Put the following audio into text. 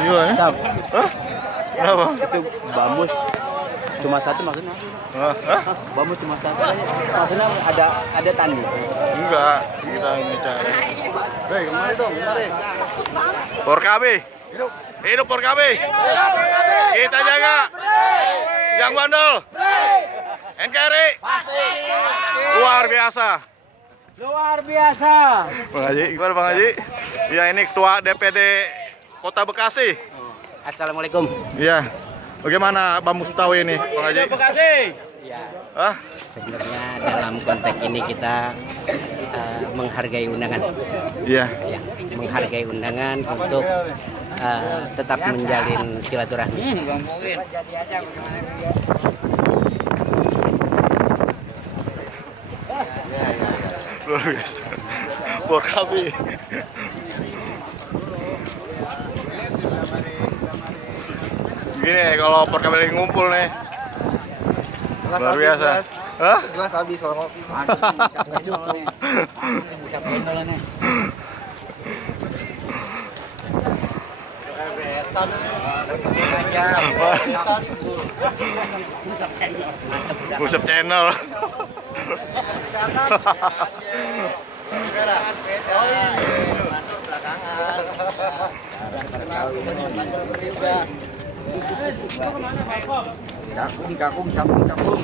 Gila ya? Hah? Kenapa? Itu Bamus cuma satu maksudnya? Hah? Bamus cuma satu. Maksudnya ada tanding. Enggak, kita ngecari. Hei, kemari dong, kemari. Porkabi. Hidup Porkabi. Kita jaga. Yang bandel. NKRI. Luar biasa. Luar biasa. Bang Haji, gimana Bang Haji? Ya ini Ketua DPD Kota Bekasi. Assalamualaikum. Iya. Bagaimana Bamus Betawi ini, Bang Haji? Bekasi. Ya, Hah? sebenarnya dalam konteks ini kita menghargai undangan. Iya. Ya, menghargai undangan untuk tetap menjalin silaturahmi. Luar biasa. Porkabi. Gini kalau Porkabi lagi ngumpul nih. Luar biasa. Hah? Gelas habis kalau ngopi. Busep channel. Cakung, cakung, cakung, cakung.